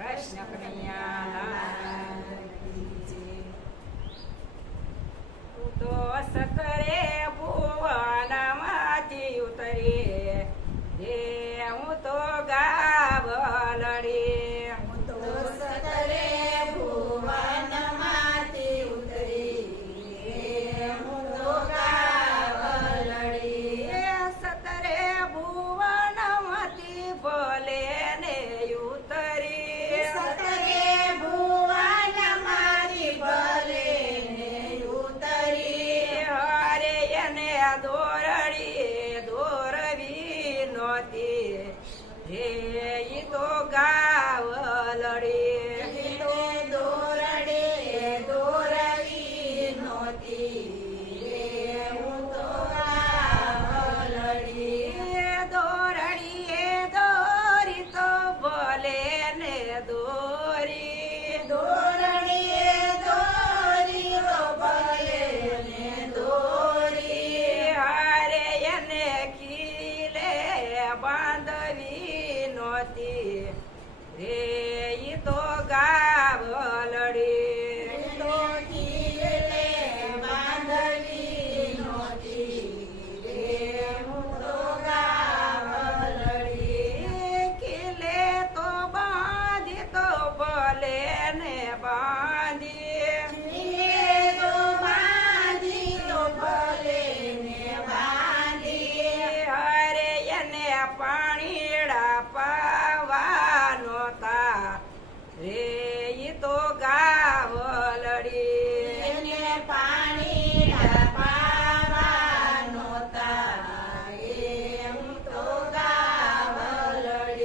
કૃષ્ણ કનૈયા તું તો સકરે ભુવનમાંથી ઉતરી હે હું તો ગાવલડી હું તો સતરે ભુવનમાંથી ઉતરી હું તો ગાવલડી સતરે ભુવનમાંથી ભલે ને ઉતરી સતરે ભુવનમાંથી ભલે ને ઉતરી હરે એને દોરડી દોરવી નહોતી હે ઈ તો ગાવલડી તો દોરડે દોરવી નહોતી હું તો ગાવલડી દોરડીએ દોરી તો ભલે ને દોરી દોરડીએ દોરી તો ભલે ને દોરી હારે એને ખીલે બાંધવી નહોતી રે ઈ તો ગાવલડી તો ખીલે બાંધવી નહોતી હું તો ગાવલડી ખીલે તો બાંધી તો ભલે ને બાંધી તો બાંધી તો ભલે ને બાંધી હરે એને પાણીડા પાવા નહોતા રે ઈ તો ગાવલડી એને પાણી પાવા નહોતા હું તો ગાવલડી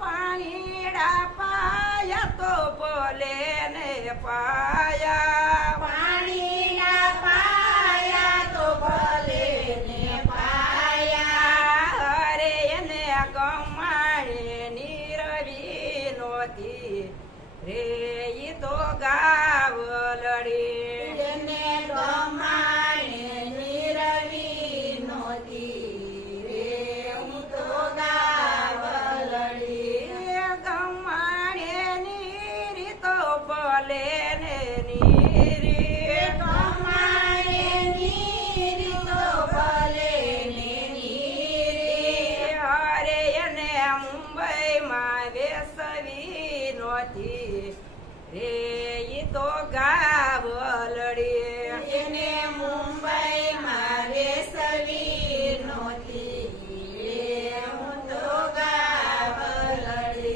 પાણીડા પાયા તો ભલે ને પાયા પાણીના પાયા તો ભલે ને પાયા હરે એને ગમાણે નીરવી નહોતી રે ઈ તો ગાવલડી એને ગમાણે નીરવી નહોતી હું તો ગાવલડી ગમાણે નીરી તો ભલે ને નીરી ગમાણે નીરી તો ભલે ને નીરી હરે એને મુંબઈમાં વેસવી નહોતી રે ઈ તો ગાવલડી એને મુંબઈમાં વેસવી નહોતી હું તો ગાવલડી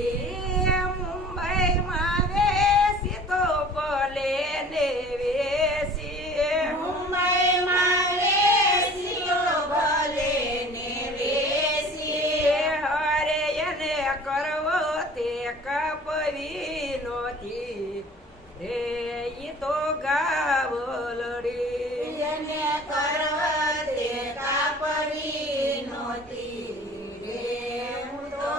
મુંબઈમાં વેસી તો ભલે ને વેસી મુંબઈમાં વેસી તો ભલે ને વેસી હરે એને કરવો તે કાપવી નહોતી રે ઈ તો ગાવલડી એને કરવતે કાપવી નહોતી હું તો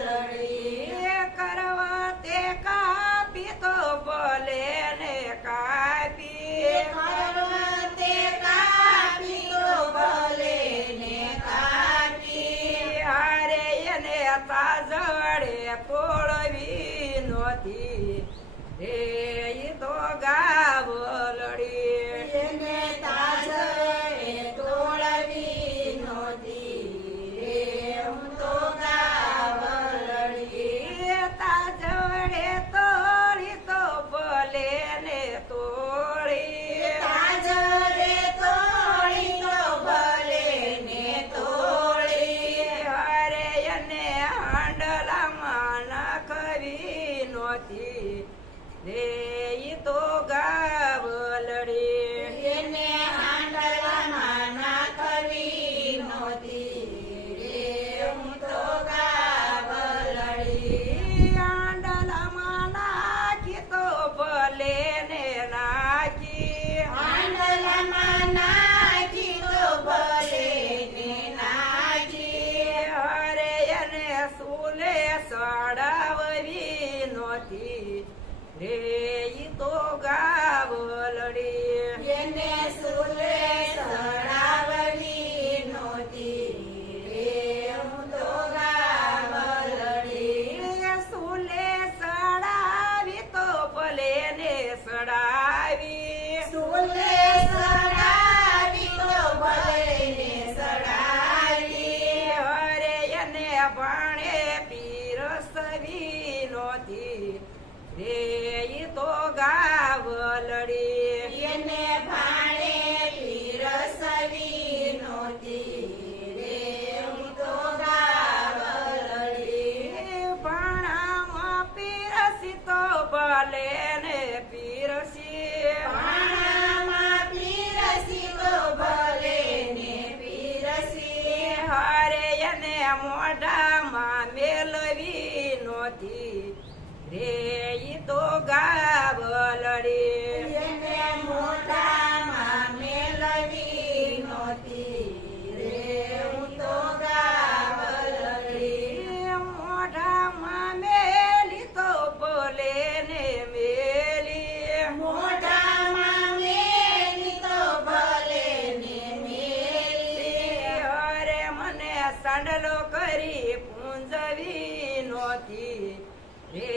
ગાવલડી કરવા તે કાપી તો ભલે ને કાપી કરવતે કાપી તો ભલે ને કાપી હારે એને તાજડે તોડવી નહોતી રે ઈ તો ગાવલડી એને તાજડે તોડવી નહોતી હું તો ગાવલડી તાજડે તોડી તો ભલે ને તોડી તાજડે તોડી તો ભલે ને તોડી હરે એને હાંડલામાં નાખવી નહોતી રે ઈ તો ગાવલડી એને હાંડલામાં નાખવી નહોતી હું તો ગાવલડી હાંડલામાં નાખી તો ભલે ને નાખી હાંડલામાં નાખી તો ભલે ને નાખી હરે એને સુલે સડાવવી નહોતી રે ઈ તો ગાવલડી એને સુલે સડાવવી નહોતી હું તો ગાવલડી ભાણે પીરસવી નોતી રે ઈ તો ગાવલડી એને ભાણે પીરસવી નહોતી રે હું તો ગાવલડી ભાણામાં પીરસી તો ભલે ને પીરસી ભાણામાં પીરસી તો ભલે ને પીરસી હરે એને મોઢામાં મેલવી નોતી રે ઈ તો ગાવલડી એને મોઢામાં મેલવી નહોતી રે હું તો ગાવલડી મોઢામાં મેલી તો બોલે ને મેલી મોઢામાં મેલી તો ભલે ને મેલી અરે મને સાંડલો કરી પૂંજવી નોતી રે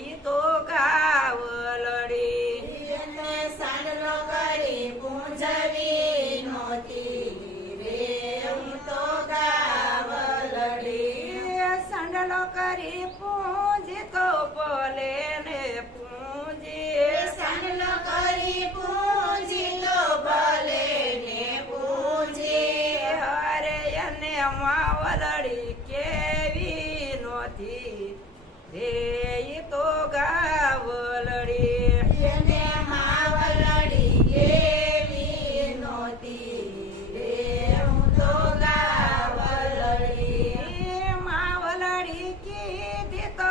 ઈ તો ગાવલડી એને સાંડલો કરી પૂંજવી નહોતી રે હું તો ગાવલડી સાંડલો કરી પૂંજી તો બોલે ને પૂંજી સાંડલો કરી પૂંજી તો ભલે ને પૂંજી હરે એને માવલડી કેવી નોતી રે ઈ તો ગાવલડી એને માવલડી કેવી નહોતી રે હું તો ગાવલડી માવલડી કીધી તો